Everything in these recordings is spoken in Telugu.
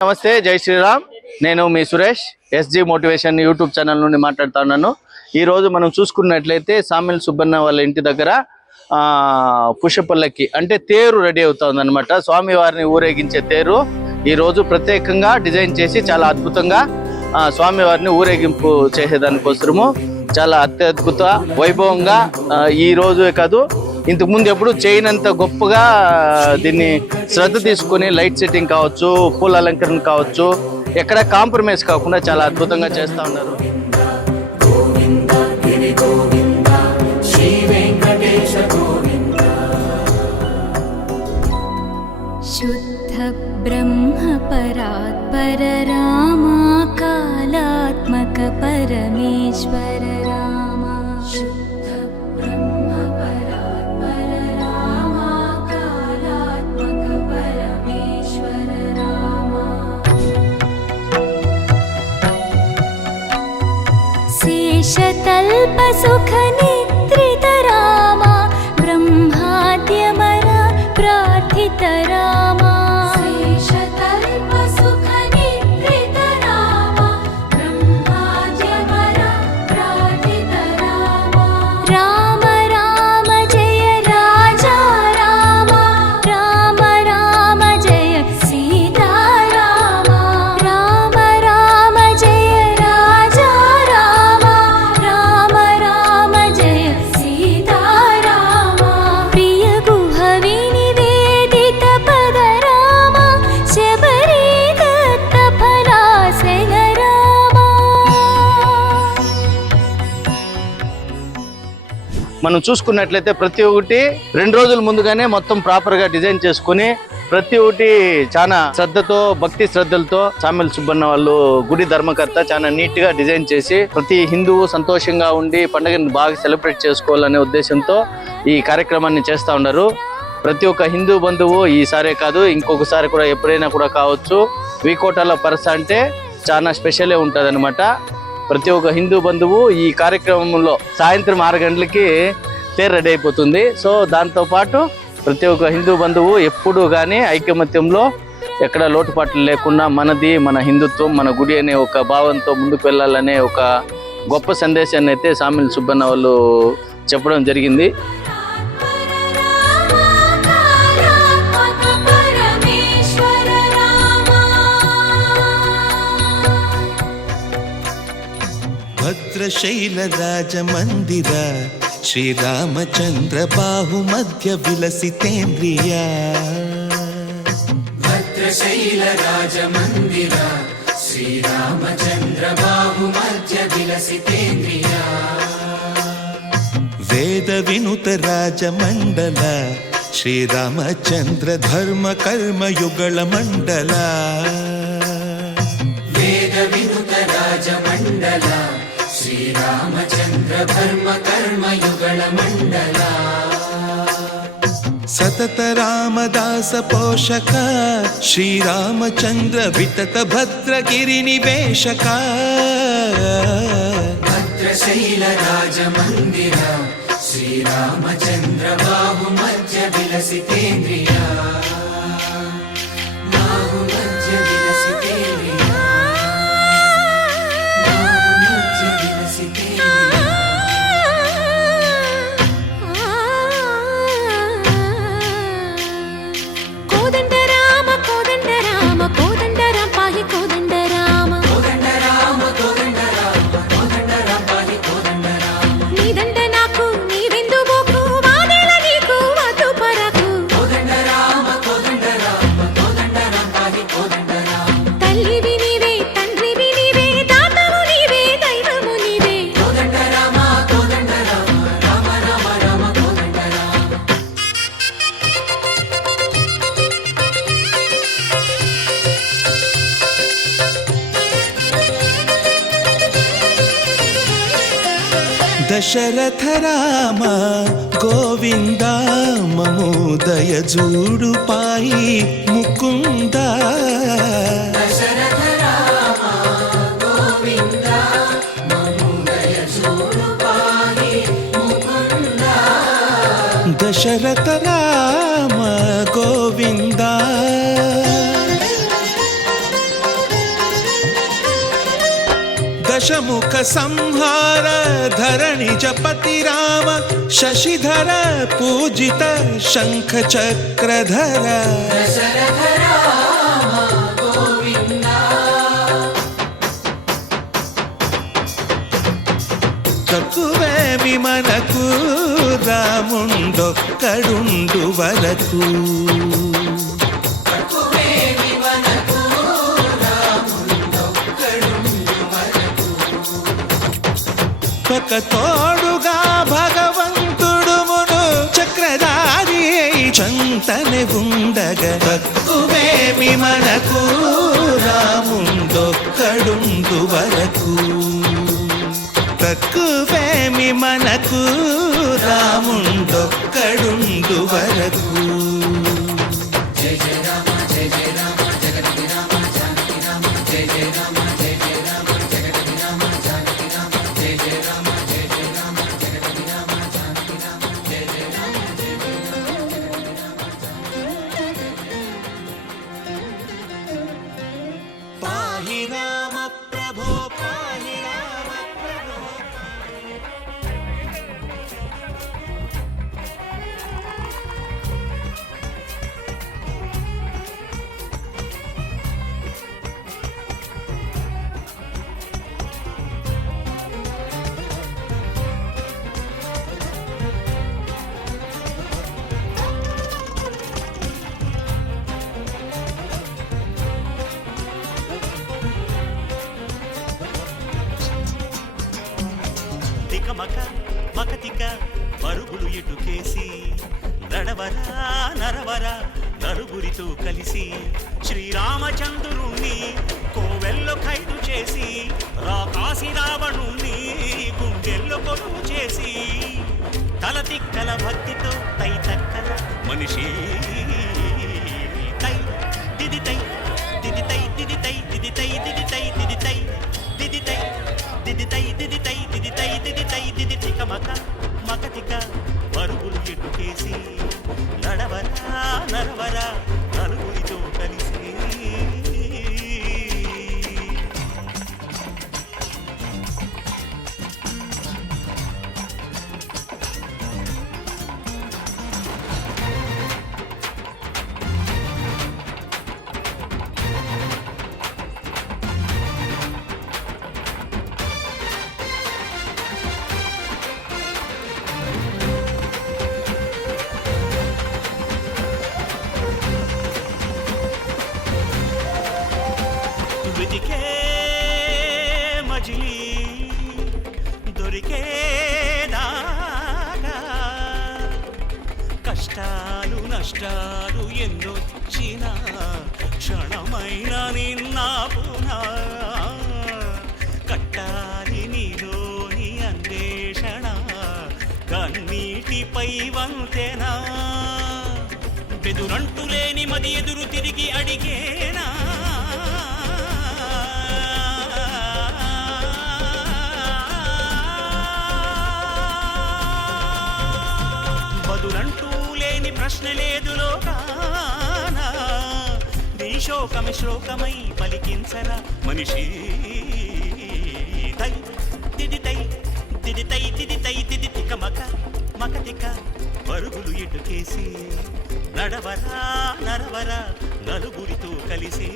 నమస్తే, జై శ్రీరామ్. నేను మీ Suresh, SG motivation YouTube channel నుండి మాట్లాడుతున్నాను. ఈరోజు మనం చూసుకున్నట్లయితే సామిల్ సుబ్బన్న వాళ్ళ ఇంటి దగ్గర పుష్పపల్లకి అంటే తేరు రెడీ అవుతుంది అనమాట. స్వామివారిని ఊరేగించే తేరు ఈరోజు ప్రత్యేకంగా డిజైన్ చేసి చాలా అద్భుతంగా స్వామివారిని ఊరేగింపు చేసేదానికోసము చాలా అత్యద్భుత వైభవంగా ఈ రోజే కాదు, ఇంతకుముందు ఎప్పుడు చేయనంత గొప్పగా దీన్ని శ్రద్ధ తీసుకుని లైట్ సెట్టింగ్ కావచ్చు, పూల అలంకరణ కావచ్చు, ఎక్కడ కాంప్రమైజ్ కాకుండా చాలా అద్భుతంగా చేస్తూ ఉన్నారు. శుద్ధ బ్రహ్మ పరాత్పర రామ కాలాత్మక పరమేశ్వర రామ. శుద్ధ బ్రహ్మ పరాత్పర రామ కాలాత్మక పరమేశ్వర రామ. శేషతల్ప సుఖ నిద్రిత రామ బ్రహ్మాద్యమర ప్రార్థిత రామ. శేషతల్ప సుఖ నిద్రిత రామ బ్రహ్మాద్యమర ప్రార్థిత రామ. రామ రామ జయ రాజా రామ, రామ రామ జయ సీతా రామ. రామ రామ జయ రాజా రామ, రామ రామ జయ సీతా రామ. ప్రియ గుహ వినివేదిత పద రామ శబరి దత్త ఫలాసన రామ. మనం చూసుకున్నట్లయితే ప్రతి ఒక్కటి 2 రోజుల ముందుగానే మొత్తం ప్రాపర్గా డిజైన్ చేసుకుని ప్రతి ఒక్కటి చాలా శ్రద్ధతో భక్తి శ్రద్ధలతో సామిల్ సుబ్బన్న వాళ్ళు గుడి ధర్మకర్త చాలా నీట్ గా డిజైన్ చేసి ప్రతి హిందువు సంతోషంగా ఉండి పండుగని బాగా సెలబ్రేట్ చేసుకోవాలనే ఉద్దేశంతో ఈ కార్యక్రమాన్ని చేస్తూ ఉన్నారు. ప్రతి ఒక్క హిందూ బంధువు ఈసారే కాదు ఇంకొకసారి కూడా ఎప్పుడైనా కూడా కావచ్చు, వీకోటాల పరస అంటే చాలా స్పెషలే ఉంటుంది అనమాట. ప్రతి ఒక్క హిందూ బంధువు ఈ కార్యక్రమంలో సాయంత్రం 6 గంటలకి తేరు రెడీ అయిపోతుంది. సో దాంతోపాటు ప్రతి ఒక్క హిందూ బంధువు ఎప్పుడు కానీ ఐకమత్యంలో ఎక్కడ లోటుపాట్లు లేకుండా మనది మన హిందుత్వం మన గుడి అనే ఒక భావంతో ముందుకు వెళ్ళాలనే ఒక గొప్ప సందేశాన్ని అయితే సామిల్ సుబ్బన్న వాళ్ళు చెప్పడం జరిగింది. భద్రశైల రాజ మందిర శ్రీరామచంద్ర బాహు మధ్య విలసితేంద్రియ. భద్రశైల రాజ మందిర శ్రీరామచంద్ర బాహు మధ్య విలసితేంద్రియ. వేద వినుత రాజ మండల శ్రీరామచంద్ర ధర్మ కర్మ యుగళ మండల. వేద వినుత రాజ మండల శ్రీరామచంద్ర ధర్మ కర్మ యుగళ మండల. సతత రామదాస పోషక శ్రీరామచంద్ర వితత భద్రగిరి నివేశక. భద్రశైల రాజ మందిర శ్రీరామచంద్ర బాహు మధ్య విలసితేంద్రియ. బాహు మధ్య విలసితేంద్రియ. బాహు మధ్య విలసితేంద్రియ. కోదండ రామ కోదండ రామ కోదండ రామ పాహి కోదండ రామ. కోదండ రామ కోదండ రామ కోదండ రామ పాహి కోదండ రామ. నీదండ నాకు నీవెందు బోకు వాదేల నీకు వద్దు పరకు. కోదండ రామ కోదండ రామ కోదండ రామ పాహి కోదండ రామ. తల్లివి నీవే తండ్రివి నీవే దాతవు నీవే దైవము నీవే. కోదండ రామ కోదండ రామ రామ రామ రామ కోదండ రామ. దశరథ రామ గోవింద మమోదయ జూడు పాయి ముకుంద. దశరథ రామ గోవింద మముదయ చూడు పాహి ముకుంద. దశరథ రామ గోవింద. दशमुख संहार धरणि जपति राम शशिधर पूजित शंख चक्रधर दशरथ राम गोविन्द తక్కువేమి మనకు రాముండొక్కడుండు వరకు తక్కువేమి మనకు రాముడొక్కడుండు వరకు ఒక తోడుగా భగవంతుడుమును చక్రధారి చంతనే ఉండగా తక్కువేమి మనకు రాముండొక్కడుండు వరకు తక్కువేమి మనకు రాముండొక్కడుండు వరకు జయ జయ రామ జయ జయ రామ జగతి రామ జానకి రామ జయ జయ రామ జయ జయ రామ జగతి రామ జానకి రామ జయ జయ రామ జయ జయ రామ జగతి రామ జానకి రామ జయ జయ రామ జయ జయ రామ జగతి రామ పాహి రామ ప్రభో పాహి రామ ప్రభో తికమక మకతిక పరుగులు ఎటుకేసి నడవరా నరవరా నలుగురితో కలిసి శ్రీరామచంద్రుణ్ణి కోవెల్లో ఖైదు చేసి రాకాసి రావణుణ్ణి గుండెల్లో కొలువు చేసి తల తిక్కల భక్తితో తై తక్కల మనిషి తై దిది తై దిది తై దిది తై దిది తై దిది తై దిది తై దిది తై దిది తై దిది తై దిది తై దిది తై దిది తికమక మకతిక పరుగులు ఎటుకేసి నడవరా నరవరా నలుగురితో కలిసి వెతికే మజిలీ దొరికే దాగా కష్టాలు నష్టాలు ఎన్నొచ్చినా క్షణమైన నిన్న పునా కట్టాలి నీలోని అన్వేషణ కన్నీటిపై వంతెనా బెదురంటూ లేని మది ఎదురు తిరిగి అడిగేనా బదులంటూ లేని ప్రశ్న లేదు లోకాన నీ శోకమి శ్లోకమై పలికించరా మనిషి తై దిది తై దిది తై దిది తై దిది తిక మక మకతిక పరుగులు ఎటుకేసి నడవరా నరవరా నలుగురితో కలిసి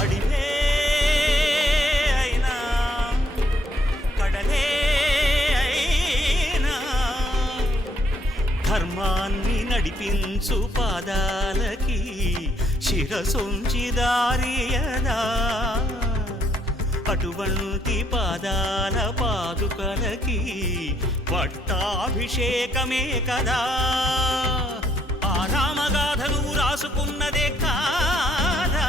అడివే అయినా కడలే అయినా ధర్మాన్ని నడిపించు పాదాలకి శిరసొంచి దారియదా అటువంటి పాదాల పాదుకలకి పట్టాభిషేకమే కదా ఆ రామగాథను రాసుకున్నదే కాదా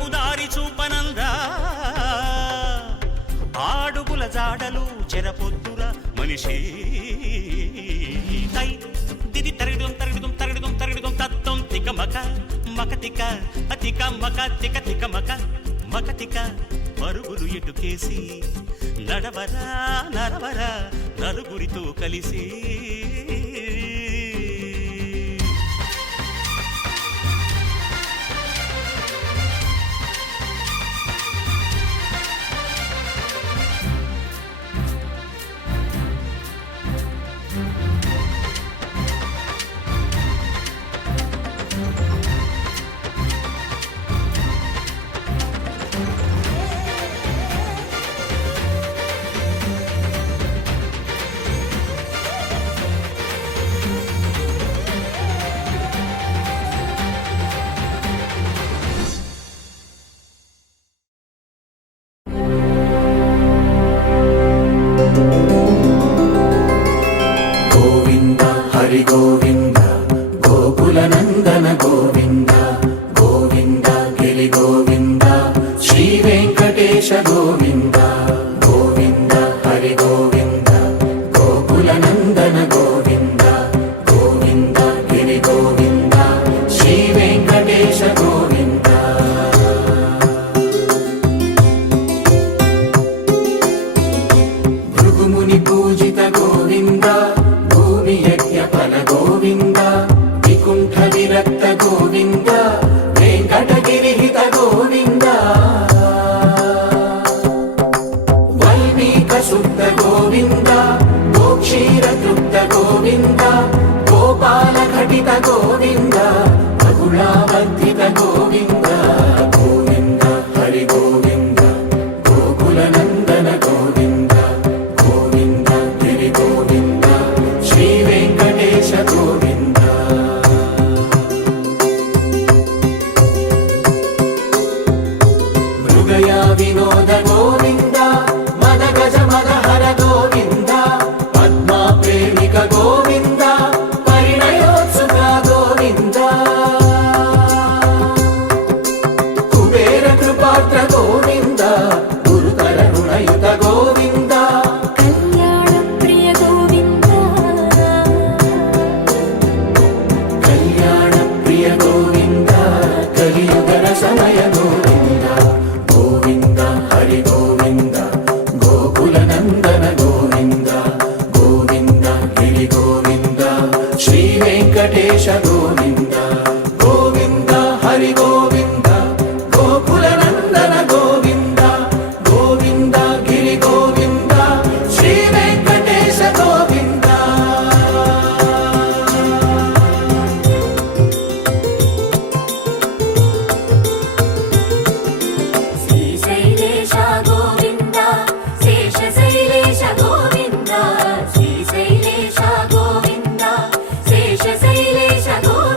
తగు దారి చూపనందా ఆడుగుల జాడలు చెరపొద్దుర మనిషి తై దిది తరగడం తరగడం తరగడం తరగడం తత్వం తిక మక మకతిక అతిక మక తిక తిక మక మకతిక పరుగులు ఎటుకేసి నడవరా నరవరా నలుగురితో కలిసి గోవింద హరి గోవింద గోకుల నందన గోవింద గోవింద గిరి గోవింద శ్రీ వెంకటేశ గోవింద గోవింద హరి గోవింద గోకుల నందన గోవింద గోవింద గిరి గోవింద శ్రీ వెంకటేశ గోవింద భృగుముని పూజిత గోవింద భూమి యజ్ఞ ఫల గోవింద వికుంఠ విరక్త గోవింద వెంకటగిరిహిత గోవింద వల్మీక శుద్ధ గోవింద గోక్షీర తృప్త గోవింద గోపాల ఘటిత గోవింద బహుళావర్ధిత గోవింద గోవింద హరి గోవింద గోకుల నందన గోవింద గోవింద గిరి గోవింద శ్రీ వెంకటేశ గోవింద మృగయా వినోద గోవింద మద గజ మదహర గోవింద పద్మా ప్రేమిక గోవింద పరిణయోత్సుక గోవింద కుబేర కృపాత్ర గోవింద గురుతర రుణయుత గోవింద కళ్యాణ ప్రియ గోవింద కళ్యాణ ప్రియ గోవింద కలియుగర సమయ గోవింద గోవింద హరి గోవింద గోకుల నందన గోవింద గోవింద గిరి గోవింద శ్రీ వెంకటేశ గోవింద గోవింద హరి గోవింద గోకుల నందన గోవింద గోవింద గిరి గోవింద శ్రీ వెంకటేశ గోవింద శ్రీశైలేశ గోవింద శేషశైలేశ గోవింద శ్రీశైలేశ గోవింద శేషశైలేశ గోవింద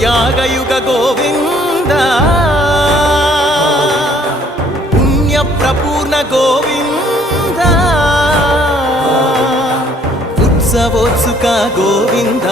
యాగయుగ గోవింద పుణ్య ప్రపూర్ణ గోవింద ఉత్సవోత్సుక గోవింద